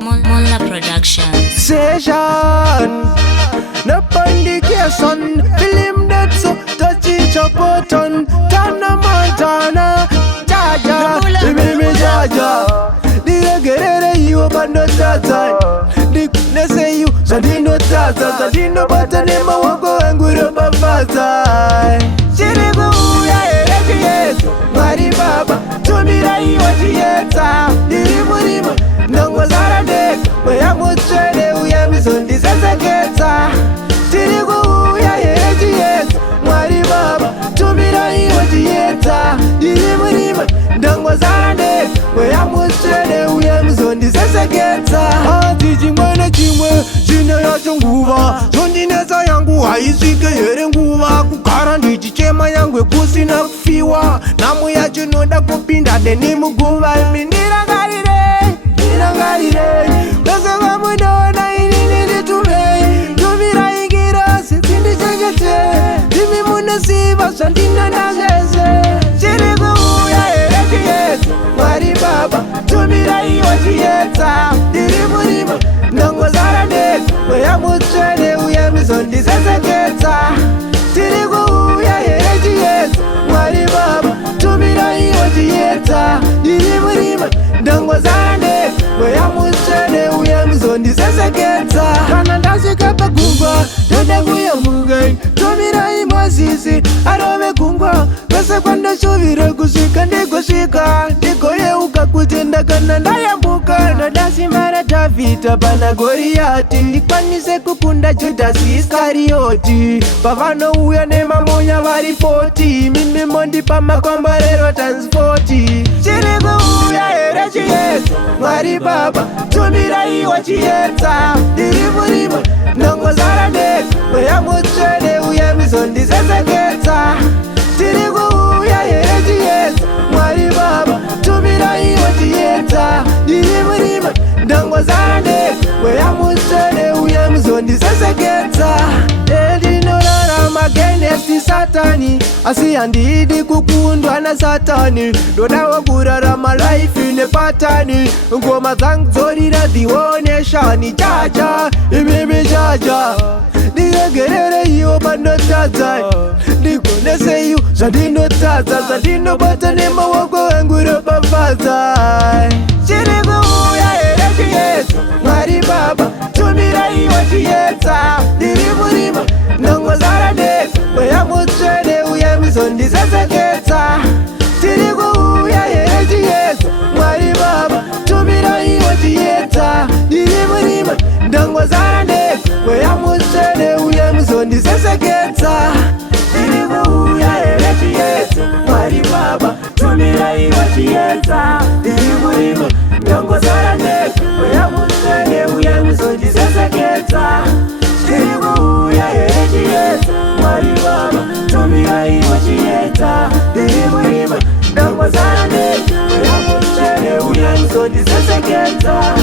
Mola Production Session no pundication film that so touch each a button Tana Montana Jaja me Jaja Diga gerere you abando tata Dik ne say you Sadino tata Sadino batane mawako anguro babata Chirigu ya erekiyeto Mari baba Tumira iwa chiyeta Dirimurima Nongo zara dek Waya mutrede uya mizondi sasaketa Chirigu ya erekiyeto Mari baba Tumira iwa chiyeta Dirimurima Nongo zara dek Waya mutrede uya mizondi sasaketa Tiji mwene chimwe Chine ya chunguva Zondi nesa yangu haisike yere nguva Kukara ndichi chema yangu kusina kufiwa Namu ya chinoda kupinda deni muguva Nirangarire Pesa wa mudona inini tume Tumira ingira sitindi chakete Dimi munasiva sandina nageze Chirigu ya erekiyeto Mwari baba Tumira iwa chiyeta Dirimurima Nongo zara dek Waya mutrede uya mizondi sasaketa Chirigu ya erekiyeto Mwari baba Tumira iwa chiyeta Dirimurima Nongo zara dek Waya mutrede uya mizondi sasaketa Kana ndasika pagungwa Dode uya mugai Tumira ima sisi Arove kungwa Pesa kwanda shuvire kusika ndikushika Ndikoye ukakutenda kana ndayambuka Nodasi mara tafita pana Goliati Ndikwanise kukunda Judasi Iskarioti Pavano uya nema monya varipoti Mimi mondi pama kwambarero transporti Chirigu uya erechi yetu Mwari baba Tumira iwa chiyeta Dirimurima Nongo zara dek Waya mutrede uya mizondi sasaketa Chirigu uya erechi yetu Mwari baba Tumira iwa chiyeta Dirimurima Nongo zara dek Waya mutrede uya mizondi sasaketa Edinonara magenesi satani Asiyandidi kukundwa na satani Dodawa kurarama life ine patani Ngoma zangu zorira dhioneshani Jaja, imimi jaja Diga gerere iyo bando tata Diko nese yu Zadino tata Zadino batane mawako anguro babata Chirigu ya erekiyeto Mwari baba Tumira iwa chiyeta Dirimurima Nongo zara dek Waya mutrede uya mizondi sasaketa Chirigu ya erekiyeto Mwari baba Tumira iwa chiyeta Dirimurima Nongo zara dek Waya mutrede uya mizondi sasaketa Chirigu ya erekiyeto Mwari baba Tumira iwa chiyeta Dirimurima Nongo zara dek Waya mutrede uya mizondi sasaketa Chirigu ya erekiyeto Mwari baba Tumira iwa chiyeta Dirimurima Nongo zara dek Waya mutrede uya mizondi sasaketa